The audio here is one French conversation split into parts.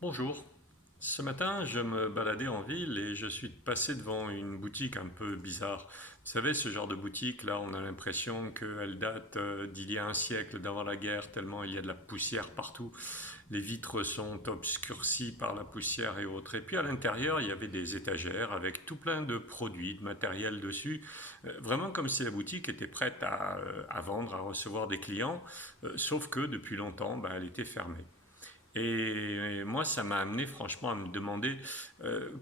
Bonjour. Ce matin, je me baladais en ville et je suis passé devant une boutique un peu bizarre. Vous savez, ce genre de boutique, là, on a l'impression qu'elle date d'il y a un siècle, d'avant la guerre, tellement il y a de la poussière partout. Les vitres sont obscurcies par la poussière et autres. Et puis à l'intérieur, il y avait des étagères avec tout plein de produits, de matériel dessus. Vraiment comme si la boutique était prête à vendre, à recevoir des clients. Sauf que depuis longtemps, ben, elle était fermée. Et moi, ça m'a amené franchement à me demander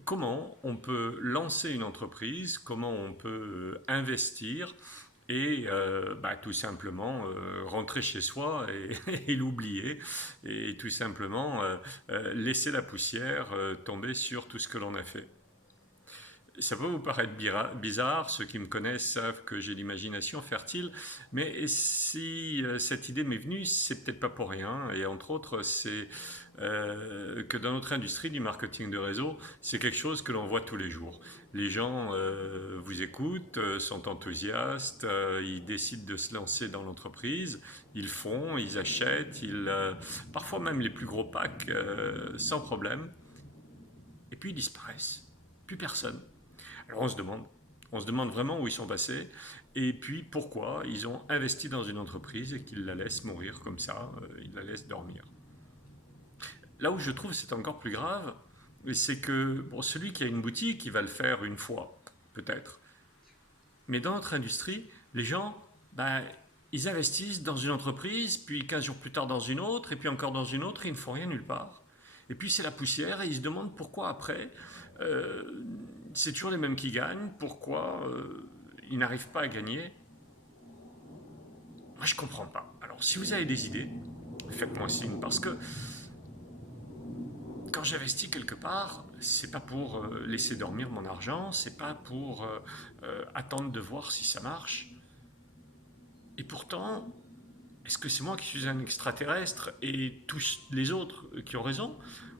comment on peut lancer une entreprise, comment on peut investir et bah, tout simplement rentrer chez soi et l'oublier et tout simplement laisser la poussière tomber sur tout ce que l'on a fait. Ça peut vous paraître bizarre, ceux qui me connaissent savent que j'ai l'imagination fertile, mais si cette idée m'est venue, c'est peut-être pas pour rien, et entre autres, c'est que dans notre industrie du marketing de réseau, c'est quelque chose que l'on voit tous les jours. Les gens vous écoutent, sont enthousiastes, ils décident de se lancer dans l'entreprise, ils font, ils achètent, parfois même les plus gros packs sans problème, et puis ils disparaissent. Plus personne. Alors on se demande vraiment où ils sont passés et puis pourquoi ils ont investi dans une entreprise et qu'ils la laissent mourir comme ça, ils la laissent dormir. Là où je trouve c'est encore plus grave, c'est que bon, celui qui a une boutique, il va le faire une fois, peut-être. Mais dans notre industrie, les gens, ben, ils investissent dans une entreprise, puis 15 jours plus tard dans une autre, et puis encore dans une autre, et ils ne font rien nulle part. Et puis c'est la poussière, et ils se demandent pourquoi après, euh, c'est toujours les mêmes qui gagnent, pourquoi ils n'arrivent pas à gagner. Moi je comprends pas. Alors si vous avez des idées, faites-moi signe, parce que quand j'investis quelque part, c'est pas pour laisser dormir mon argent, c'est pas pour attendre de voir si ça marche. Et pourtant, est-ce que c'est moi qui suis un extraterrestre et tous les autres qui ont raison?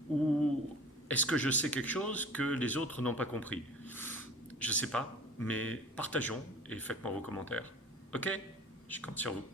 Ou est-ce que je sais quelque chose que les autres n'ont pas compris? Je sais pas, mais partageons et faites-moi vos commentaires. Ok? Je compte sur vous.